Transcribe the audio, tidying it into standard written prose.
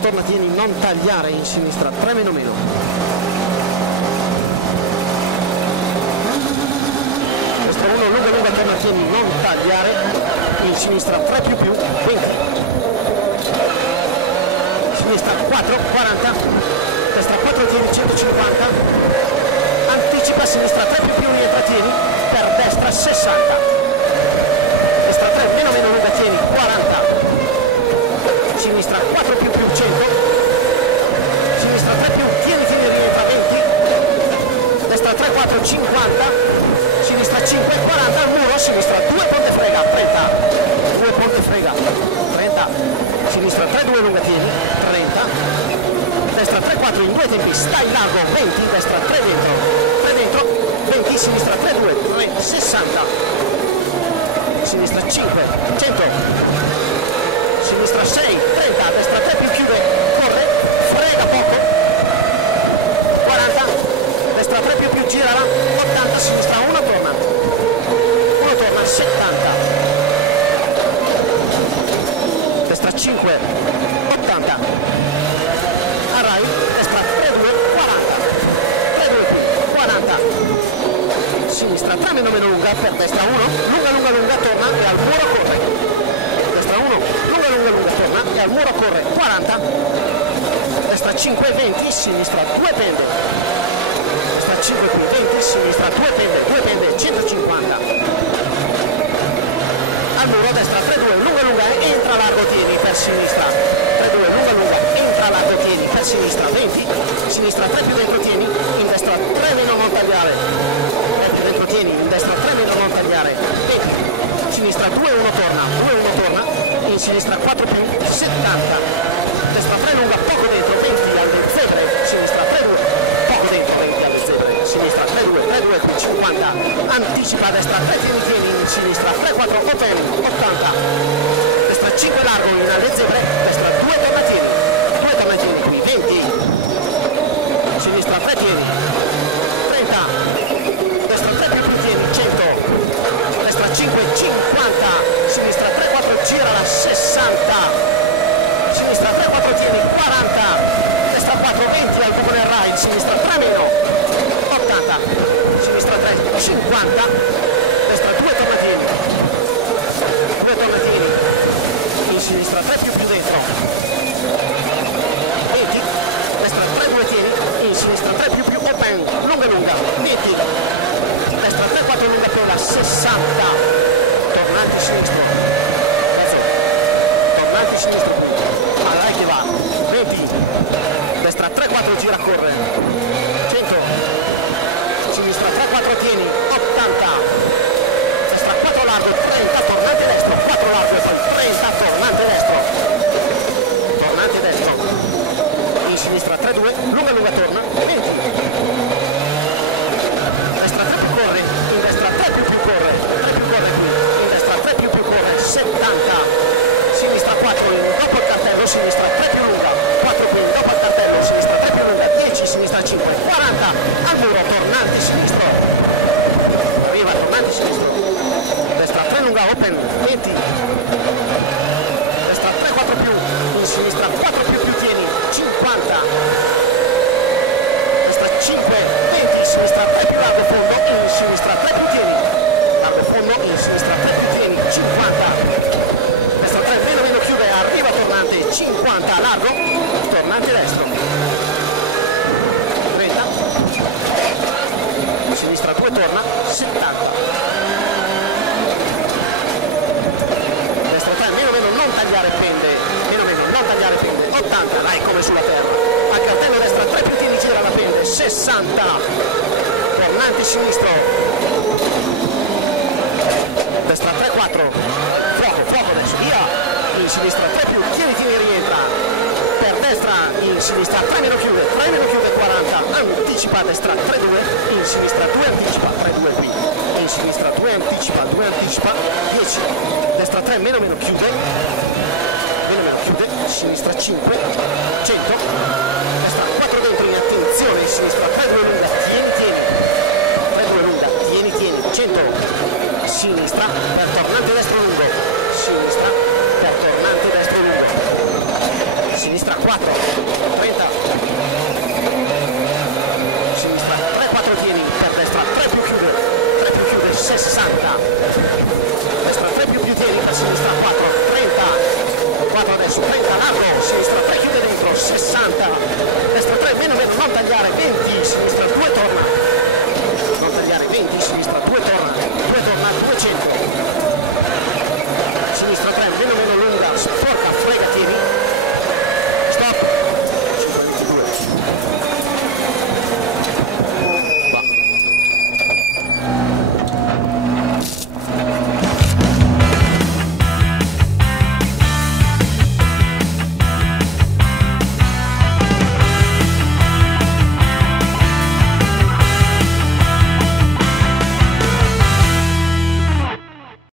torna, tieni, non tagliare in sinistra, 3 meno meno. Destra 1, lunga lunga, torna, tieni, non tagliare in sinistra, 3 più più, 20. Sinistra 4, 40. Destra 4, tieni, 150. Anticipa, sinistra 3 più più, rientra, tieni, per destra 60. Destra 3, meno meno, lunga, tieni, 40. Sinistra 4 più più, 100. Sinistra 3 più, tieni, tieni, rientra, 20. Destra 3, 4, 50. Sinistra 5, 40, al muro, sinistra 2, ponte frega, 30. 2 ponte frega, 30. Sinistra 3, 2, lunga, tieni, 30. Destra 3, 4 in 2 tempi, stai largo, 20. Destra 3 dentro, 3 dentro, 20. Sinistra 3, 2, 3, 60. Sinistra 5, 100. Sinistra 6, 30, destra 3 più chiude, corre, frega poco, 40, destra 3 più girala, 80, sinistra 1 torna, 70, destra 5, 80, a right, destra 3, 2, 40, 3, 2 qui, 40, sinistra 3 meno meno lunga, per destra 1, lunga lunga lunga, torna e al muro corre, destra 1, lunga lunga lunga, torna e al muro corre, 40, destra 5, 20, sinistra 2 pende, destra 5 qui, 20, sinistra 2 pende, 150, al muro, destra 3, 2, lunga lunga, entra largo, tieni, per sinistra, 3, 2, lunga lunga, entra largo, tieni, per sinistra, 20, sinistra 3 più dentro, tieni, in destra 3 meno non tagliare, 3 più dentro, tieni, in destra 3 meno non tagliare, 20, sinistra 2, 1 torna, 2, 1 torna, in sinistra 4 più, 70, destra 3 lunga, poco dentro, 20 alle zebre, sinistra 3, 2, poco dentro, 20 alle zebre, sinistra 3, 2, 3, 2 qui, 50, anticipa, destra 3, tieni, tieni, in sinistra 3, 4, 8, 80, destra 5 largo, in alle zebre, destra 2 torna, tieni, 2 torna, tieni qui, 20, sinistra 3, tieni, 30, destra 3 più tieni, 100, destra 5, 50, sinistra 3, 4, girala, 60, sinistra 3, 4, tieni, 40, destra 4, 20, al buco nel right, sinistra 3 meno, 80, sinistra 3, 50, destra 2, torna, tieni, 2 torna, tieni, in sinistra 3 più dentro, 20, destra 3, 2, tieni, in sinistra 3 più open, lunga lunga, 20, destra 3, 4 lunga pela, 60, tornante sinistro, tornante sinistro qui, allora che va, 20, destra 3, 4 gira, corre, 100, sinistra 3, 4 tieni, 80, destra 4 largo, 30, tornante destro, 4 largo e poi 30, tornante destro, in sinistra 3, 2, lunga lunga torna, 20, destra 3 più corre, in destra 3 più corre, 3 più corre qui, in destra 3 più corre, 70, sinistra 4, dopo il cartello, sinistra 3 più lunga, 4 qui, dopo il cartello, sinistra 3 più lunga, 10, sinistra 5, 40, al muro, tornante sinistro, arriva, tornante sinistro, destra 3 lunga, open, 20, destra 3, 4 più, in sinistra 4 più tieni, 50, destra 5, 20, sinistra 3 più largo fondo, in sinistra 3 più tieni, largo fondo, in sinistra 3 più tieni, 50, destra 3 meno meno chiude, arriva tornante, 50, largo, tornante destro, 30, sinistra 2 torna, 70, destra 3 meno meno non tagliare pende, meno meno non tagliare pende, 80, dai come sulla terra, al cartello destra 3 più tieni, gira la pende, 60, tornante sinistro, destra 3, 4, fuoco adesso, via, in sinistra 3 più, tieni, rientra, per destra, in sinistra 3 meno chiude, 40, anticipa, destra 3, 2, in sinistra 2, anticipa, 3, 2 qui, in sinistra 2, anticipa, 10, destra 3, meno chiude, sinistra 5, 100, destra 4 dentro, in attenzione, in sinistra 3, 2 lunga, tieni, 3, 2 lunga, tieni, 100, sinistra, per tornante destro lungo, sinistra, per tornante destro lungo, sinistra 4, 30, sinistra 3, 4 tieni, per destra 3 più chiude, 60,